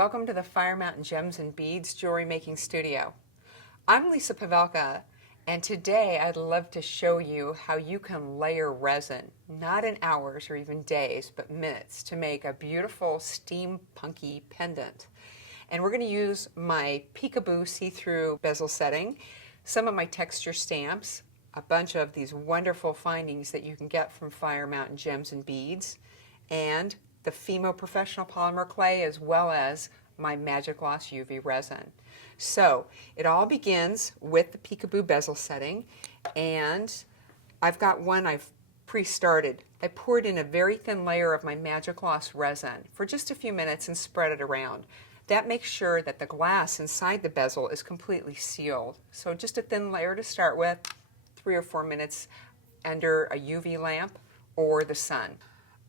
welcome to the Fire Mountain Gems and Beads Jewelry Making Studio. I'm Lisa Pavelka, and today I'd love to show you how you can layer resin, not in hours or even days, but minutes, to make a beautiful steampunky pendant. And we're going to use my peekaboo see-through bezel setting, some of my texture stamps, a bunch of these wonderful findings that you can get from Fire Mountain Gems and Beads, and the Fimo Professional Polymer Clay, as well as my Magic-Glos UV resin. So it all begins with the peekaboo bezel setting, and I've got one I've pre-started. I poured in a very thin layer of my Magic-Glos resin for just a few minutes and spread it around. That makes sure that the glass inside the bezel is completely sealed. So just a thin layer to start with, 3 or 4 minutes under a UV lamp or the sun.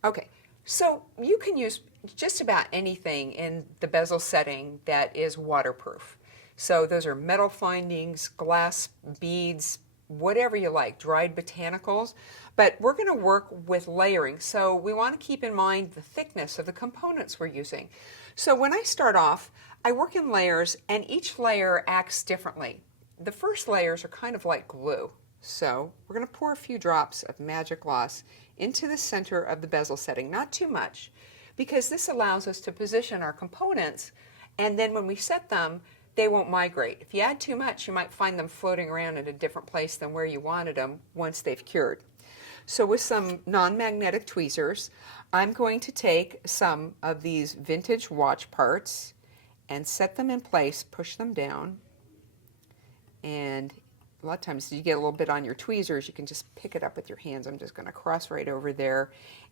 Okay. So you can use just about anything in the bezel setting that is waterproof. So those are metal findings, glass beads, whatever you like, dried botanicals. But we're going to work with layering, so we want to keep in mind the thickness of the components we're using. So when I start off, I work in layers, and each layer acts differently. The first layers are kind of like glue. So we're going to pour a few drops of Magic-Glos into the center of the bezel setting, not too much, because this allows us to position our components, and then when we set them, they won't migrate. If you add too much, you might find them floating around in a different place than where you wanted them once they've cured. So with some non-magnetic tweezers, I'm going to take some of these vintage watch parts and set them in place, push them down, and a lot of times you get a little bit on your tweezers, you can just pick it up with your hands. I'm just going to cross right over there.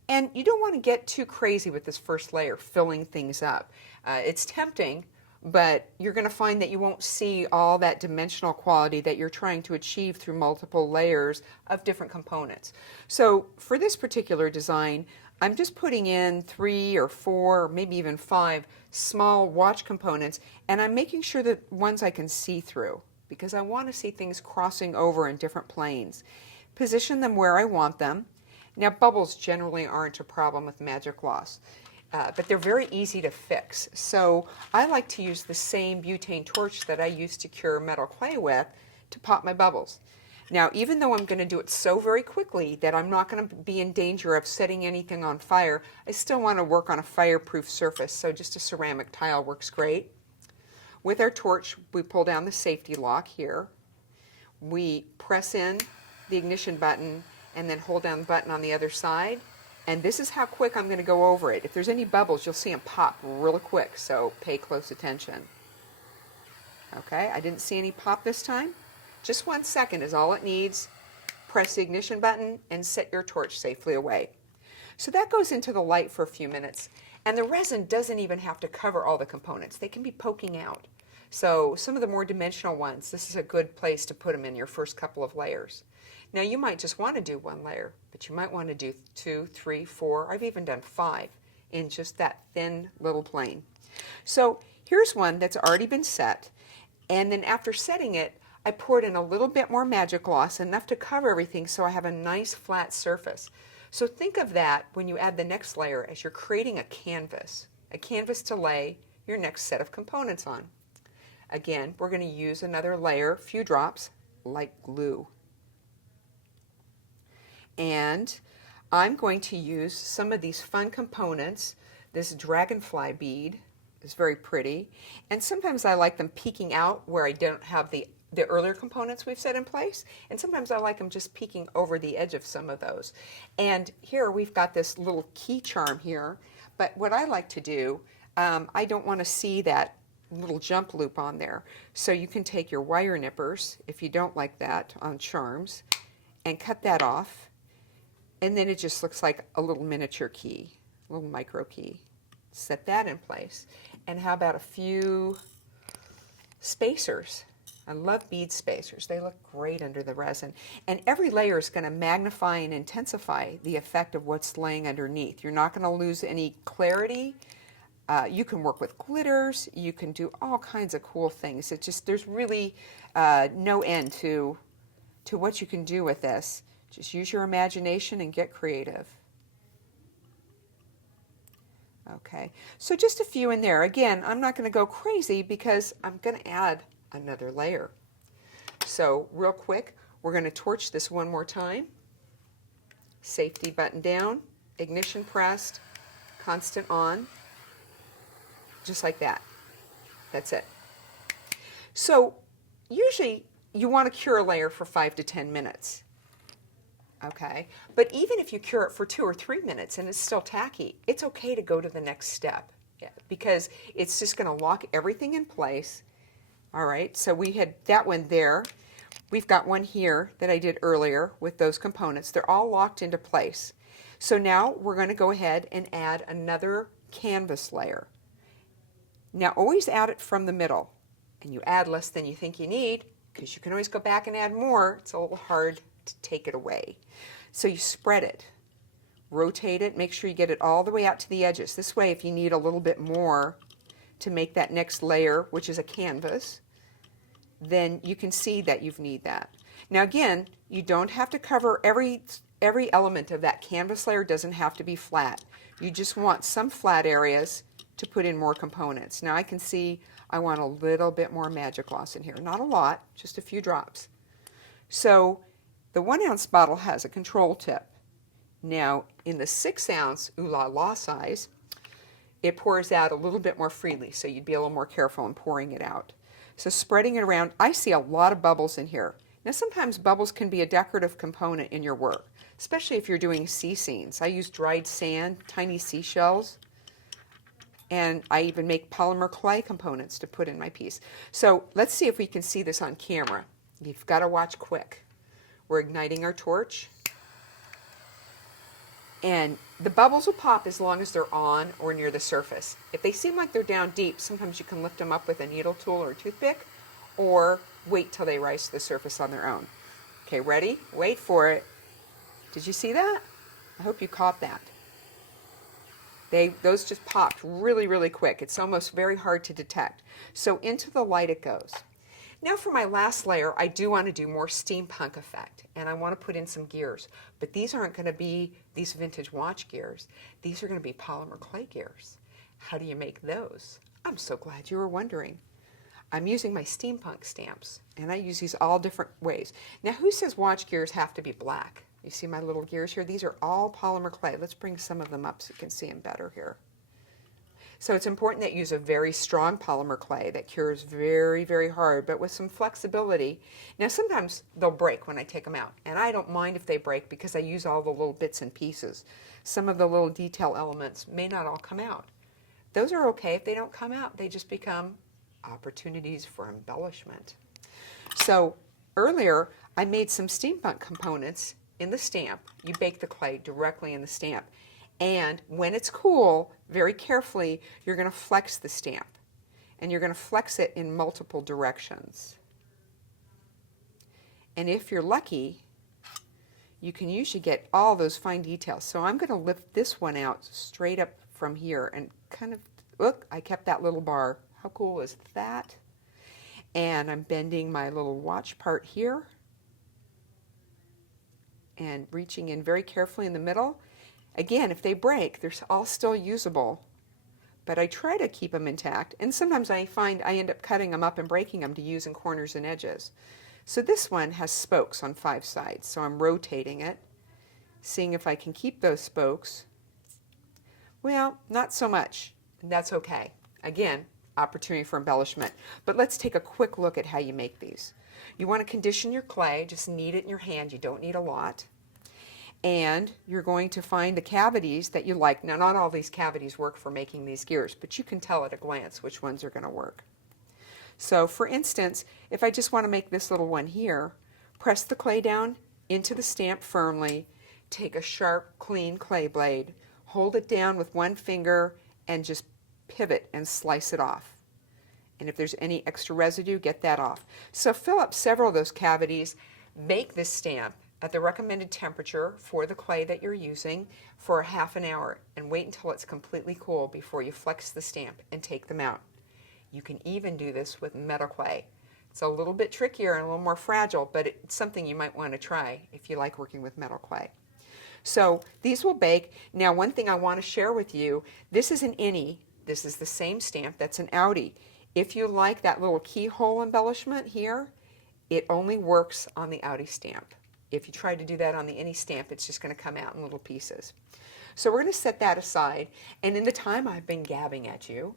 And you don't want to get too crazy with this first layer, filling things up. It's tempting, but you're going to find that you won't see all that dimensional quality that you're trying to achieve through multiple layers of different components. So for this particular design, I'm just putting in 3 or 4, or maybe even 5 small watch components, and I'm making sure that ones I can see through, because I want to see things crossing over in different planes. Position them where I want them. Now, bubbles generally aren't a problem with Magic-Glos, but they're very easy to fix. So I like to use the same butane torch that I used to cure metal clay with to pop my bubbles. Now, even though I'm going to do it so very quickly that I'm not going to be in danger of setting anything on fire, I still want to work on a fireproof surface, so just a ceramic tile works great. With our torch, we pull down the safety lock here. We press in the ignition button and then hold down the button on the other side. And this is how quick I'm going to go over it. If there's any bubbles, you'll see them pop real quick, so pay close attention. Okay, I didn't see any pop this time. Just 1 second is all it needs. Press the ignition button and set your torch safely away. So that goes into the light for a few minutes. And the resin doesn't even have to cover all the components. They can be poking out. So some of the more dimensional ones, this is a good place to put them in your first couple of layers. Now you might just want to do 1 layer, but you might want to do 2, 3, 4, I've even done 5 in just that thin little plane. So here's one that's already been set, and then after setting it, I poured in a little bit more Magic-Glos, enough to cover everything so I have a nice flat surface. So think of that when you add the next layer as you're creating a canvas to lay your next set of components on. Again, we're going to use another layer, a few drops, like glue. And I'm going to use some of these fun components. This dragonfly bead is very pretty, and sometimes I like them peeking out where I don't have the earlier components we've set in place, and sometimes I like them just peeking over the edge of some of those. And here we've got this little key charm here, but what I like to do, I don't want to see that little jump loop on there. So you can take your wire nippers, if you don't like that on charms, and cut that off, and then it just looks like a little miniature key, a little micro key. Set that in place. And how about a few spacers? I love bead spacers. They look great under the resin. And every layer is going to magnify and intensify the effect of what's laying underneath. You're not going to lose any clarity. You can work with glitters. You can do all kinds of cool things. It's just, there's really no end to what you can do with this. Just use your imagination and get creative. Okay, so just a few in there. Again, I'm not going to go crazy because I'm going to add another layer. So real quick, we're going to torch this one more time. Safety button down, ignition pressed, constant on, just like that. That's it. So usually you want to cure a layer for 5 to 10 minutes. Okay, but even if you cure it for 2 or 3 minutes and it's still tacky, it's okay to go to the next step, because it's just going to lock everything in place. All right, so we had that one there. We've got one here that I did earlier with those components. They're all locked into place. So now we're going to go ahead and add another canvas layer. Now always add it from the middle, and you add less than you think you need because you can always go back and add more. It's a little hard to take it away. So you spread it, rotate it, make sure you get it all the way out to the edges. This way, if you need a little bit more to make that next layer, which is a canvas, then you can see that you need that. Now again, you don't have to cover every element of that canvas layer. Doesn't have to be flat. You just want some flat areas to put in more components. Now I can see I want a little bit more Magic-Gloss in here. Not a lot, just a few drops. So the 1 ounce bottle has a control tip. Now in the 6 ounce Ooh La La size, it pours out a little bit more freely, so you'd be a little more careful in pouring it out. So spreading it around, I see a lot of bubbles in here. Now sometimes bubbles can be a decorative component in your work, especially if you're doing sea scenes. I use dried sand, tiny seashells, and I even make polymer clay components to put in my piece. So let's see if we can see this on camera. You've got to watch quick. We're igniting our torch, and the bubbles will pop as long as they're on or near the surface. If they seem like they're down deep, sometimes you can lift them up with a needle tool or a toothpick, or wait till they rise to the surface on their own. Okay, ready? Wait for it. Did you see that? I hope you caught that. Those just popped really, really quick. It's almost very hard to detect. So into the light it goes. Now for my last layer, I do want to do more steampunk effect, and I want to put in some gears. But these aren't going to be these vintage watch gears. These are going to be polymer clay gears. How do you make those? I'm so glad you were wondering. I'm using my steampunk stamps, and I use these all different ways. Now who says watch gears have to be black? You see my little gears here? These are all polymer clay. Let's bring some of them up so you can see them better here. So it's important that you use a very strong polymer clay that cures very, very hard, but with some flexibility. Now sometimes they'll break when I take them out, and I don't mind if they break because I use all the little bits and pieces. Some of the little detail elements may not all come out. Those are okay if they don't come out. They just become opportunities for embellishment. So earlier I made some steampunk components in the stamp. You bake the clay directly in the stamp. And when it's cool, very carefully, you're going to flex the stamp. And you're going to flex it in multiple directions. And if you're lucky, you can usually get all those fine details. So I'm going to lift this one out straight up from here and kind of, look, I kept that little bar. How cool is that? And I'm bending my little watch part here and reaching in very carefully in the middle. Again, if they break, they're all still usable, but I try to keep them intact. And sometimes I find I end up cutting them up and breaking them to use in corners and edges. So this one has spokes on 5 sides, so I'm rotating it, seeing if I can keep those spokes. Well, not so much, and that's okay. Again, opportunity for embellishment. But let's take a quick look at how you make these. You want to condition your clay, just knead it in your hand. You don't need a lot. And you're going to find the cavities that you like. Now, not all these cavities work for making these gears, but you can tell at a glance which ones are going to work. So, for instance, if I just want to make this little one here, press the clay down into the stamp firmly, take a sharp, clean clay blade, hold it down with one finger, and just pivot and slice it off. And if there's any extra residue, get that off. So fill up several of those cavities, bake this stamp at the recommended temperature for the clay that you're using for ½ an hour, and wait until it's completely cool before you flex the stamp and take them out. You can even do this with metal clay. It's a little bit trickier and a little more fragile, but it's something you might want to try if you like working with metal clay. So these will bake. Now, one thing I want to share with you, this is an innie. This is the same stamp. That's an outie. If you like that little keyhole embellishment here, it only works on the outie stamp. If you try to do that on the innie stamp, it's just going to come out in little pieces. So we're going to set that aside. And in the time I've been gabbing at you,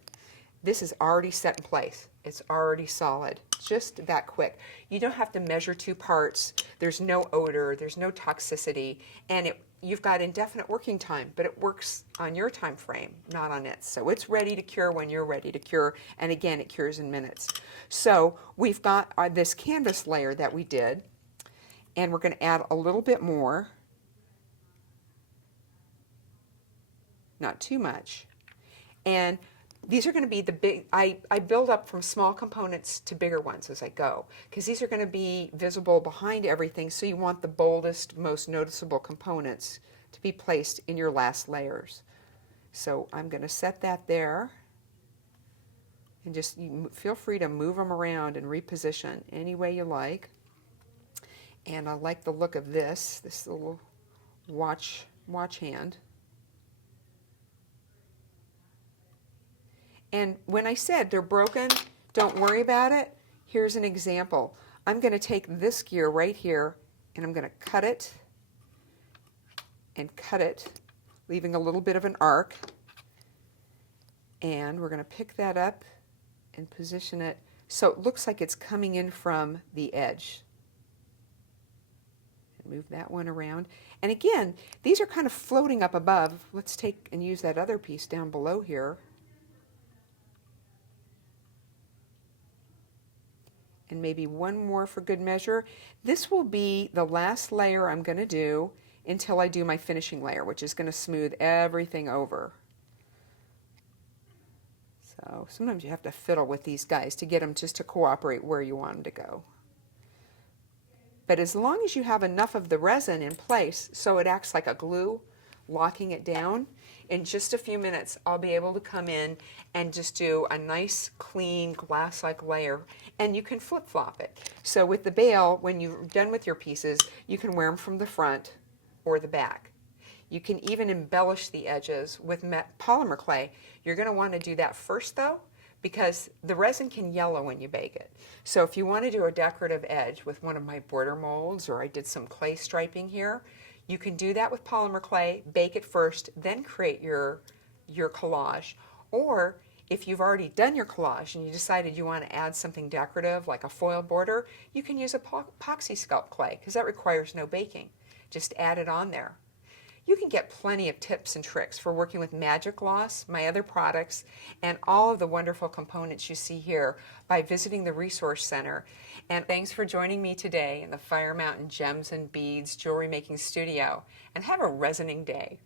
this is already set in place. It's already solid, just that quick. You don't have to measure two parts. There's no odor, there's no toxicity, and you've got indefinite working time, but it works on your time frame, not on its. So it's ready to cure when you're ready to cure, and again, it cures in minutes. So we've got this canvas layer that we did, and we're going to add a little bit more, not too much, and these are going to be the big, I build up from small components to bigger ones as I go, because these are going to be visible behind everything, so you want the boldest, most noticeable components to be placed in your last layers. So I'm going to set that there, and just feel free to move them around and reposition any way you like. And I like the look of this little watch hand. And when I said they're broken, don't worry about it. Here's an example. I'm going to take this gear right here, and I'm going to cut it and cut it, leaving a little bit of an arc. And we're going to pick that up and position it so it looks like it's coming in from the edge. And move that one around. And again, these are kind of floating up above. Let's take and use that other piece down below here. And maybe one more for good measure. This will be the last layer I'm going to do until I do my finishing layer, which is going to smooth everything over. So sometimes you have to fiddle with these guys to get them just to cooperate where you want them to go. But as long as you have enough of the resin in place so it acts like a glue, locking it down, in just a few minutes I'll be able to come in and just do a nice clean glass-like layer, and you can flip-flop it. So with the bail, when you're done with your pieces, you can wear them from the front or the back. You can even embellish the edges with polymer clay. You're going to want to do that first though, because the resin can yellow when you bake it. So if you want to do a decorative edge with one of my border molds, or I did some clay striping here, you can do that with polymer clay, bake it first, then create your collage. Or if you've already done your collage and you decided you want to add something decorative like a foil border, you can use epoxy sculpt clay, because that requires no baking. Just add it on there. You can get plenty of tips and tricks for working with Magic-Glos, my other products, and all of the wonderful components you see here by visiting the Resource Center. And thanks for joining me today in the Fire Mountain Gems and Beads Jewelry Making Studio, and have a resining day.